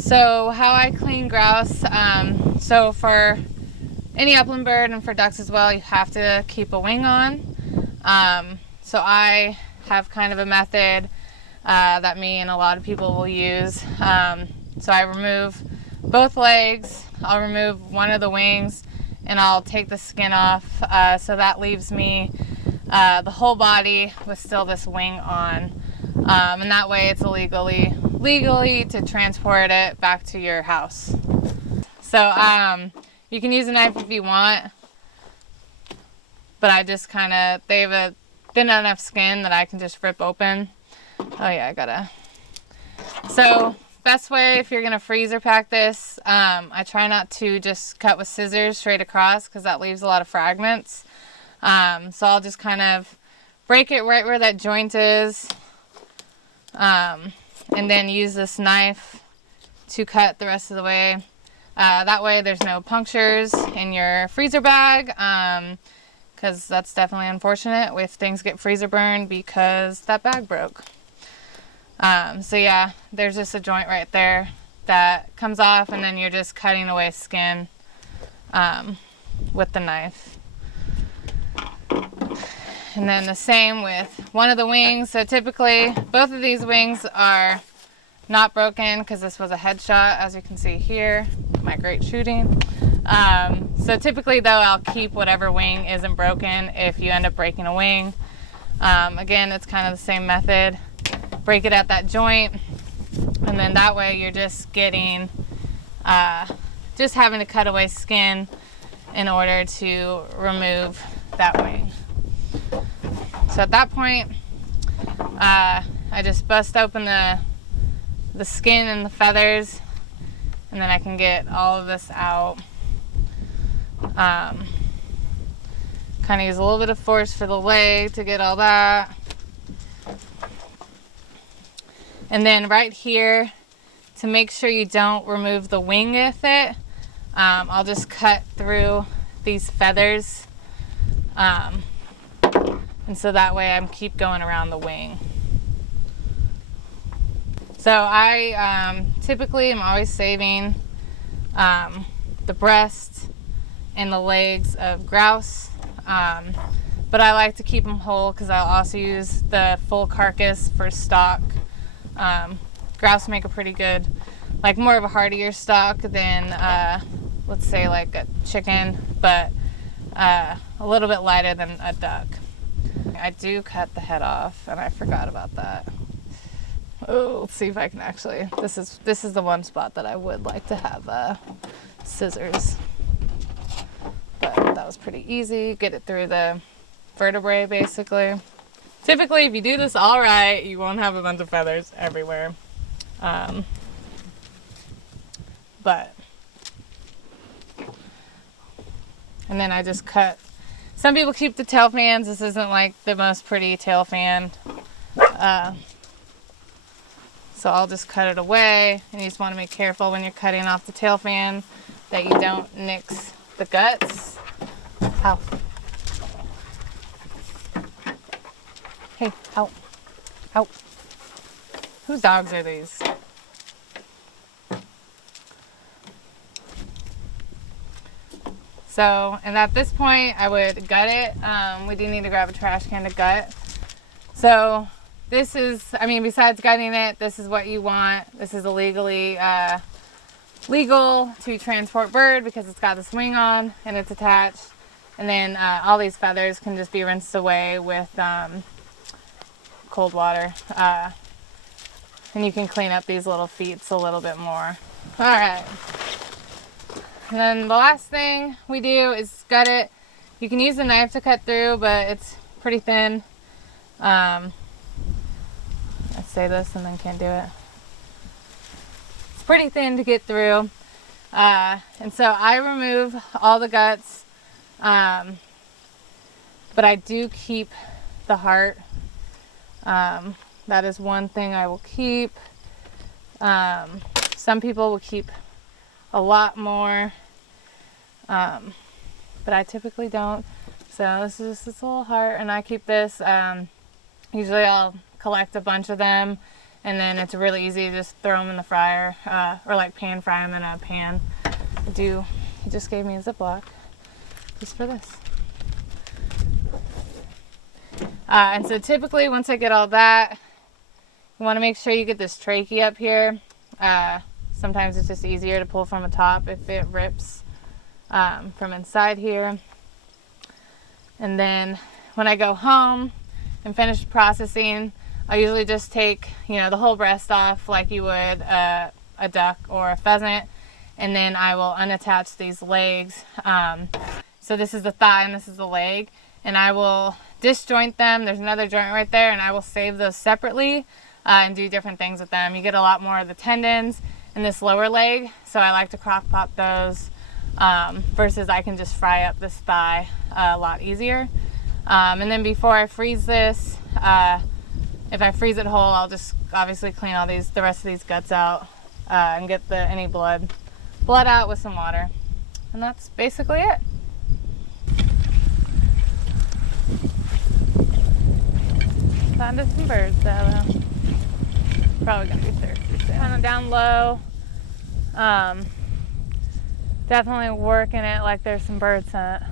So how I clean grouse, so for any upland bird and for ducks as well, you have to keep a wing on. So I have kind of a method that me and a lot of people will use. So I remove both legs, I'll remove one of the wings, and I'll take the skin off, so that leaves me the whole body with still this wing on. And that way it's legally to transport it back to your house. So you can use a knife if you want, but I just kind of, they have a thin enough skin that I can just rip open. Oh yeah, I gotta. So best way if you're gonna freezer pack this, I try not to just cut with scissors straight across because that leaves a lot of fragments. So I'll just kind of break it right where that joint is, and then use this knife to cut the rest of the way. That way there's no punctures in your freezer bag, because that's definitely unfortunate if things get freezer burned because that bag broke. So yeah, there's just a joint right there that comes off, and then you're just cutting away skin with the knife. And then the same with one of the wings. So typically both of these wings are not broken because this was a headshot, as you can see here, my great shooting. So typically though, I'll keep whatever wing isn't broken if you end up breaking a wing. Again, it's kind of the same method. Break it at that joint, and then that way you're just getting, just having to cut away skin in order to remove that wing. So at that point, I just bust open the skin and the feathers, and then I can get all of this out. Kind of use a little bit of force for the leg to get all that. And then right here, to make sure you don't remove the wing with it, I'll just cut through these feathers. And so that way I keep going around the wing. So I typically am always saving the breast and the legs of grouse. But I like to keep them whole because I'll also use the full carcass for stock. Grouse make a pretty good, like more of a heartier stock than let's say like a chicken, but a little bit lighter than a duck. I do cut the head off, and I forgot about that. Oh, let's see if I can actually, this is the one spot that I would like to have scissors, but that was pretty easy. Get it through the vertebrae basically. Typically, if you do this all right, you won't have a bunch of feathers everywhere. But, and then I just cut. Some people keep the tail fans. This isn't like the most pretty tail fan. So I'll just cut it away. And you just want to be careful when you're cutting off the tail fan that you don't nix the guts. Ow. Hey, out. Out. Whose dogs are these? So, and at this point, I would gut it. We do need to grab a trash can to gut. So, this is, I mean, besides gutting it, this is what you want. This is illegally legal to transport bird because it's got this wing on and it's attached. And then all these feathers can just be rinsed away with cold water. And you can clean up these little feet a little bit more. All right. And then the last thing we do is gut it. You can use a knife to cut through, but it's pretty thin. I say this and then can't do it. It's pretty thin to get through. And so I remove all the guts, but I do keep the heart. That is one thing I will keep. Some people will keep a lot more, but I typically don't. So this is just this little heart, and I keep this. Usually I'll collect a bunch of them And then it's really easy to just throw them in the fryer, or like pan fry them in a pan. He just gave me a Ziploc just for this. And so typically once I get all that, you want to make sure you get this trachea up here. Sometimes it's just easier to pull from the top if it rips from inside here. And then when I go home and finish processing, I usually just take, the whole breast off like you would a duck or a pheasant, and then I will unattach these legs. So this is the thigh and this is the leg, and I will disjoint them. There's another joint right there, and I will save those separately and do different things with them. You get a lot more of the tendons in this lower leg, so I like to crock pot those versus I can just fry up this thigh a lot easier. And then before I freeze this, if I freeze it whole, I'll just obviously clean all the rest of these guts out and get any blood out with some water. And that's basically it. Found us some birds though. Probably gonna be thirsty soon. Kind of down low. Definitely working it like there's some bird scent.